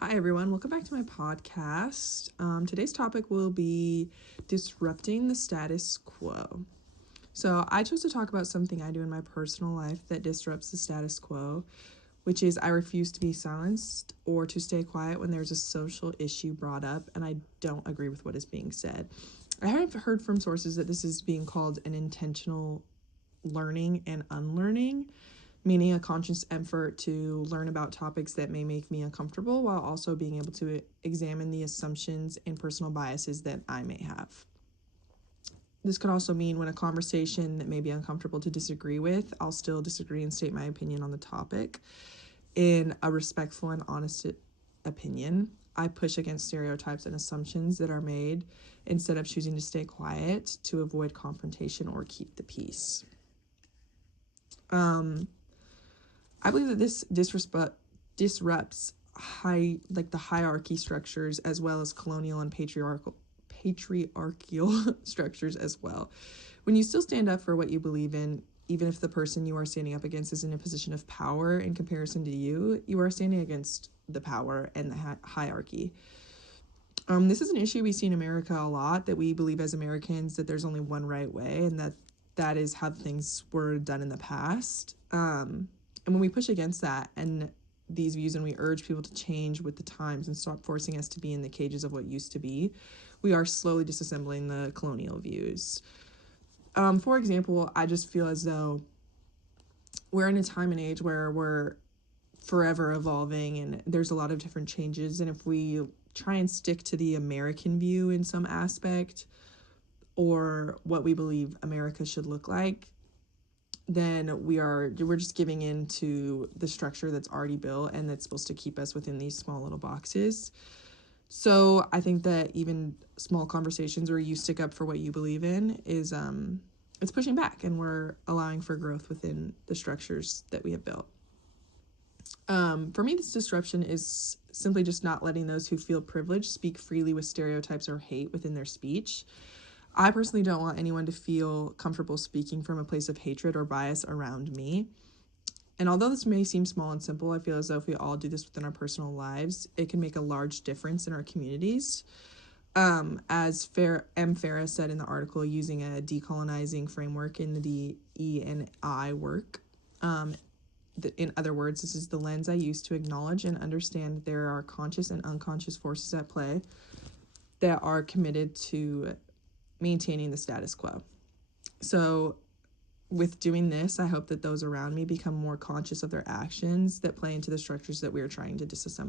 Hi, everyone. Welcome back to my podcast. Today's topic will be disrupting the status quo. So, I chose to talk about something I do in my personal life that disrupts the status quo, which is I refuse to be silenced or to stay quiet when there's a social issue brought up and I don't agree with what is being said. I have heard from sources that this is being called an intentional learning and unlearning, meaning a conscious effort to learn about topics that may make me uncomfortable while also being able to examine the assumptions and personal biases that I may have. This could also mean when a conversation that may be uncomfortable to disagree with, I'll still disagree and state my opinion on the topic in a respectful and honest opinion. I push against stereotypes and assumptions that are made instead of choosing to stay quiet to avoid confrontation or keep the peace. I believe that this disrupts the hierarchy structures as well as colonial and patriarchal structures as well. When you still stand up for what you believe in, even if the person you are standing up against is in a position of power in comparison to you, you are standing against the power and the hierarchy. This is an issue we see in America a lot, that we believe as Americans that there's only one right way and that is how things were done in the past. And when we push against that and these views and we urge people to change with the times and stop forcing us to be in the cages of what used to be, we are slowly disassembling the colonial views. For example, I just feel as though we're in a time and age where we're forever evolving and there's a lot of different changes. And if we try and stick to the American view in some aspect or what we believe America should look like, then we're just giving in to the structure that's already built and that's supposed to keep us within these small little boxes. So I think that even small conversations where you stick up for what you believe in is it's pushing back, and we're allowing for growth within the structures that we have built. For me, this disruption is simply just not letting those who feel privileged speak freely with stereotypes or hate within their speech. I personally don't want anyone to feel comfortable speaking from a place of hatred or bias around me. And although this may seem small and simple, I feel as though if we all do this within our personal lives, it can make a large difference in our communities. As M. Farah said in the article, using a decolonizing framework in the DE&I work. In other words, this is the lens I use to acknowledge and understand that there are conscious and unconscious forces at play that are committed to maintaining the status quo. So with doing this, I hope that those around me become more conscious of their actions that play into the structures that we are trying to disassemble.